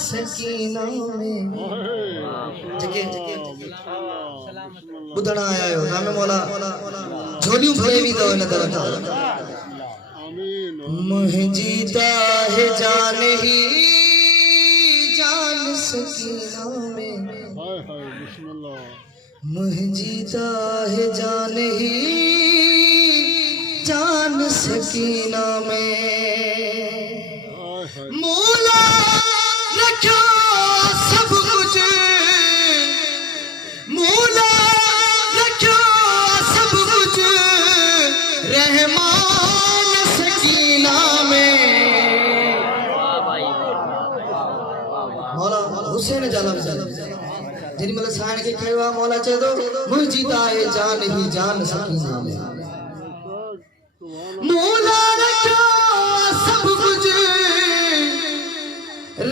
सकीना में जके बुधना आया हो नाम मौला झोलियों भरे भी दो न दरता मुझीता है जान ही जान सकीना में मुझीता है जान ही जान सकीना में मौला रखो सब कुछ मौला रखो सब कुछ रहमान सकीना में मौला हुसैन जालम जिन मतलब साण के कहवा मौला चे दो मुझीता है जान ही जान सकीना में मौला रखो सब कुछ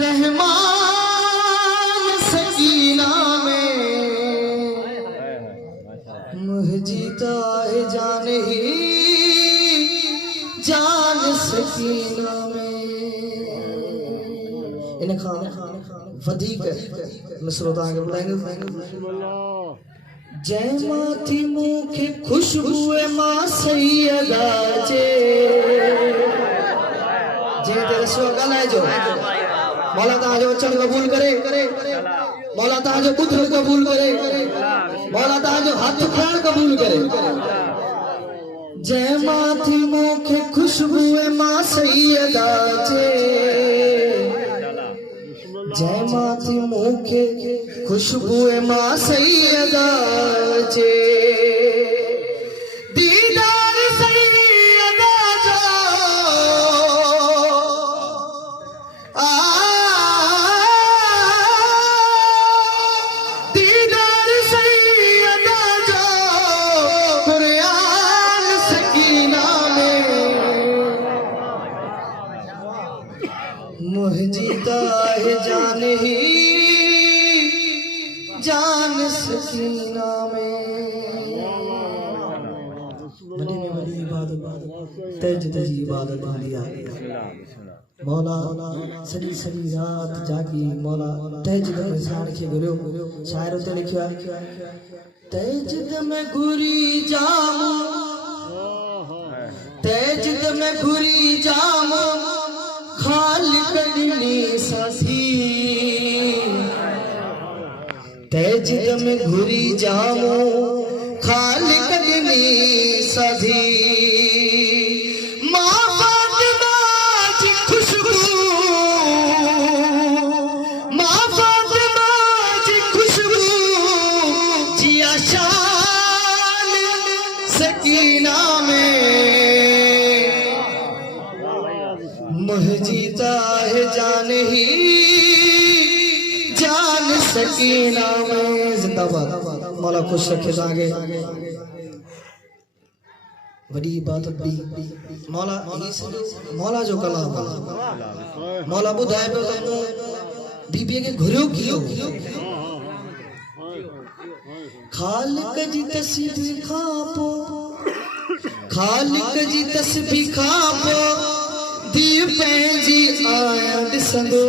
रहमान सकीना में मुझीता है जान ही जान सकीना में इन खान वधिक मिसरो तांगे बुलाएंगे जय माथी मुखे खुशबू मां सैयदा जे तेरे सो गलाए जो मौला ताजो वचन कबूल करे मौला ताजो पुत्र कबूल करे मौला ताजो हाथ खान कबूल करे जय माथी मुखे खुशबू मां सैयदा जे जय माथी मुखे खुशबू मां सैयदा जे दीदार सैयदा जो दीदार सैयदा जो कुरान सकीना में मुझीता है जान ही जान सकीना में बड़ी में बड़ी इबादत तेज तेज इबादत दिया मौला सड़ी सड़ी रात जागी मौला तेज में साण के गुरु शायर तो लिखा तेज में घुरी जामो तेज में घुरी जामो खाल कड़नी साथी तेज में घुरी जामो खाल कड़नी साथी माँ फातिमा की खुशबू माँ फातिमा की खुशबू जिया शान सकीना में मुझीता है जान ही जान सकीना में जिंदाबाद मौला खुश रखे आगे बड़ी इबादत दी मौला मौला जो कलाम मौला बुधाए पे तो बीबी के घुरियो कियो खालिक जी तस्बीह खापो खालिक जी तस्बीह खापो दी पंहिंजी आया ॾिसंदो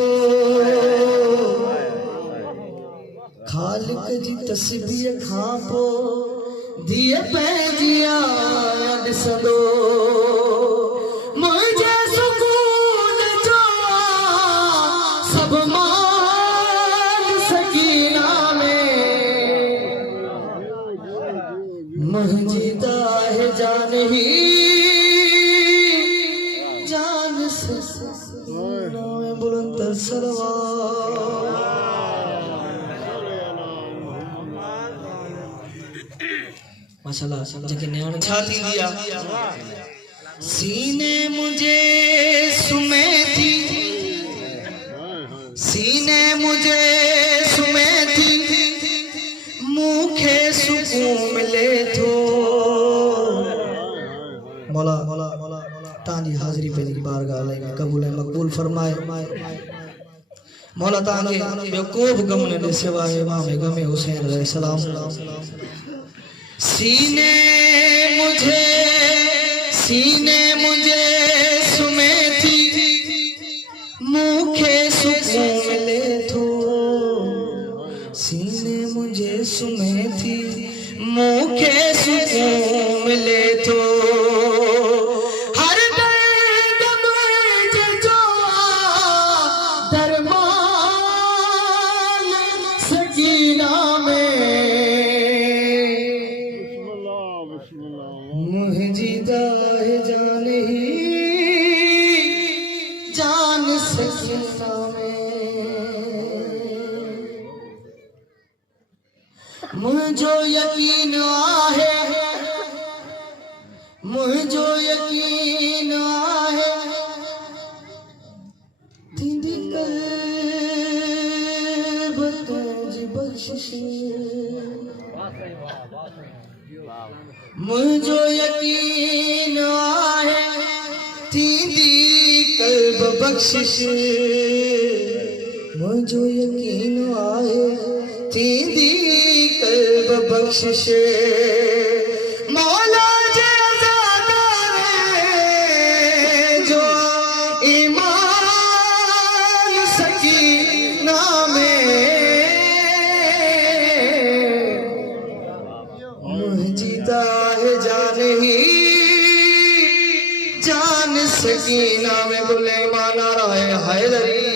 खालिक जी तस्बीह खां पोइ धीअ पंहिंजी आया ॾिसंदो मुंहिंजे सुकून जो सभु मान सकीना में मुंहिंजी त आहे जान ही जान सकीना में बुलंद सलवार माशाल्लाह जेके न्याण छा थींदी आ सीने मुझे सुमे थी सीने मुझे सुमे थी मुखे सुकून मिले थो मौला मौला तांजी हाज़िरी पे जी बारगाह में कबूल है मकबूल फरमाए मौला तांगे ॿियो को बि गम न ॾे सिवाय इमाम गमे हुसैन अलैहिस्सलाम सीने मुझे सुमे थी मुखे सुकून मिले सकीना में मुझो यकीन आहे, मुझो यकीन आहे थींदी कल्ब तुंहिंजी बख़्शिश। मुझो यकीन आहे थींदी कल्ब बख़्शिश। मुझो यकीन आहे थींदी कल्ब बख़्शिश। मौला जे अज़ादारे जो ईमान सकीना में मुंहिंजी दाह जान ही जान सकीना में। गुले माना राय हैदरी